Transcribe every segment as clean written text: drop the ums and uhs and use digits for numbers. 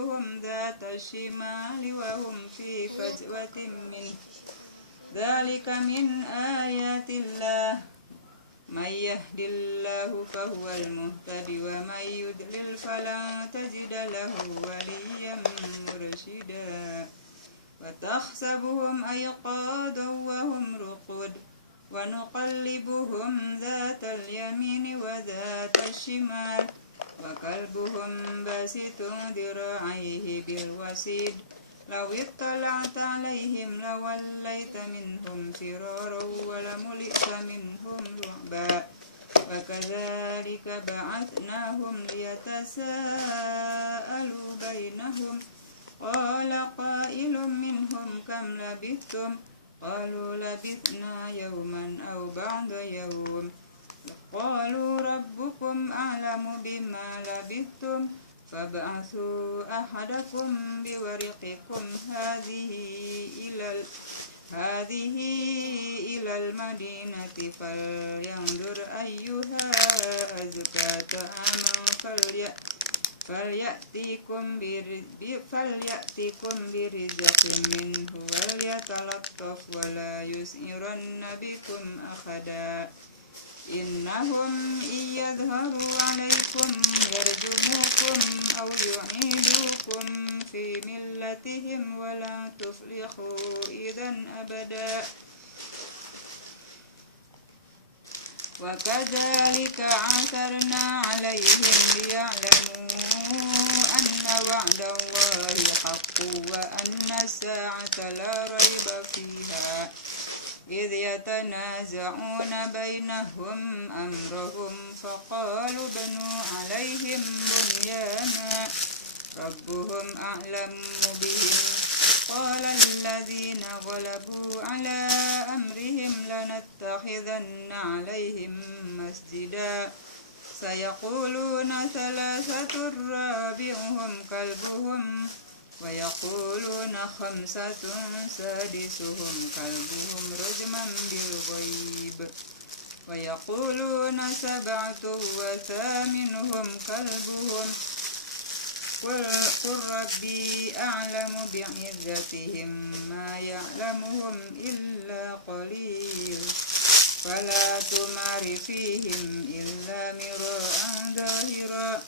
هم ذات الشمال وهم في فجوة منه ذلك من آيات الله من يهد الله فهو المهتد ومن يضلل فلن تجد له وليا مرشدا وتحسبهم أيقاظا وهم رقود ونقلبهم ذات اليمين وذات الشمال وكلبهم باسط ذراعيه بالوسيد لو اطلعت عليهم لوليت منهم فرارا ولملئت منهم رعبا وكذلك بعثناهم ليتساءلوا بينهم قال قائل منهم كم لبثتم قالوا لبثنا يوما أو بعض يوم قالوا ربكم أعلم بما لبثتم فابعثوا أحدكم بورقكم هذه إلى المدينة فلينظر أيها أزكى طعاما فليأتكم برزق منه وليتلطف ولا يسعرن بكم أحدا إنهم إن يظهروا عليكم يرجموكم أو يعيدوكم في ملتهم ولا تفلحوا إذا أبدا وكذلك عثرنا عليهم ليعلموا أن وعد الله حق وأن الساعة لا ريب فيها إذ يتنازعون بينهم أمرهم فقالوا بنوا عليهم بنيانا ربهم أعلم بهم قال الذين غلبوا على أمرهم لنتخذن عليهم مسجدا سيقولون ثلاثة رابعهم كلبهم ويقولون خمسة سادسهم كلبهم رجما بالغيب ويقولون سبعة وثامنهم كلبهم قل ربي أعلم بعزتهم ما يعلمهم إلا قليل فلا تمار فيهم إلا مراء ظاهرا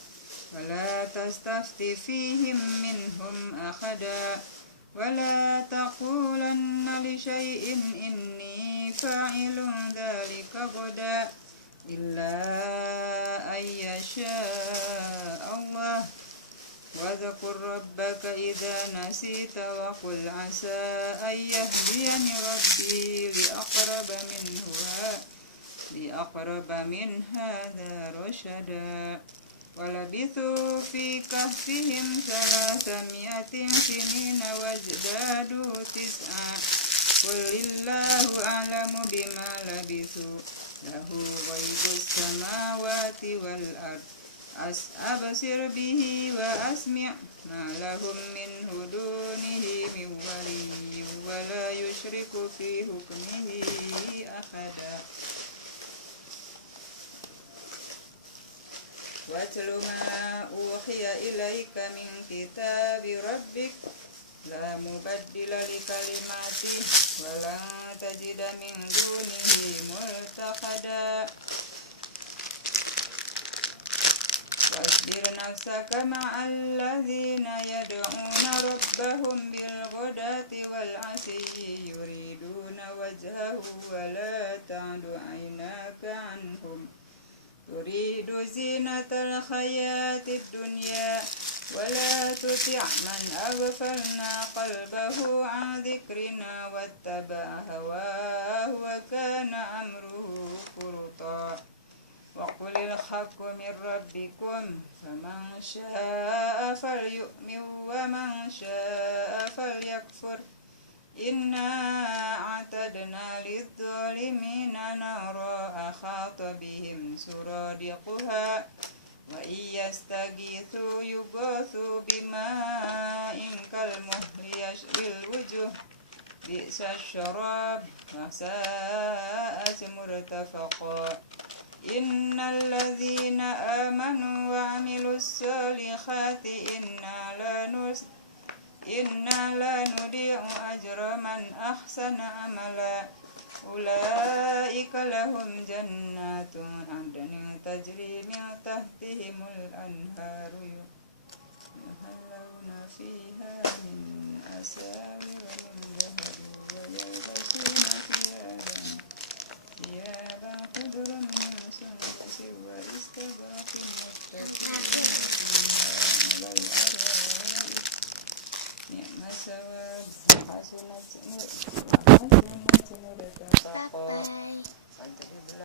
ولا تستفت فيهم منهم أحدا ولا تقولن لشيء إني فاعل ذلك غدا إلا أن يشاء الله واذكر ربك إذا نسيت وقل عسى أن يهديني ربي لأقرب من هذا رشدا ولبثوا في كهفهم 300 سنين وازدادوا 9 قل الله أعلم بما لبثوا له غيب السماوات والأرض أبصر به وأسمع ما لهم منه دونه من ولي ولا يشرك في حكمه أحدا واتل ما أوحي إليك من كتاب ربك لا مبدل لكلماته ولن تجد من دونه ملتحدا واصبر نفسك مع الذين يدعون ربهم بالغداة والعشي يريدون وجهه ولا تعد عيناك عنهم تريد زينة الحياة الدنيا ولا تطع من أغفلنا قلبه عن ذكرنا واتبع هواه وكان أمره فرطا وقل الحق من ربكم فمن شاء فليؤمن ومن شاء فليكفر إنا أعتدنا للظالمين نارا أحاط بهم سرادقها وإن يستغيثوا يغاثوا بماء كالمهل يشوي الوجوه بئس الشراب وساءت مرتفقا إن الذين آمنوا وعملوا الصالحات إنا لا نضيع أجر من أحسن عملا أولئك لهم جنات عدن تجري من تحتهم الأنهار يحلون فيها من أساور من ذهب ويلبسون ثيابا خضر من سندس واستبرق متكئين فيها على الأرائك نعم الثواب وحسنت مرتفقا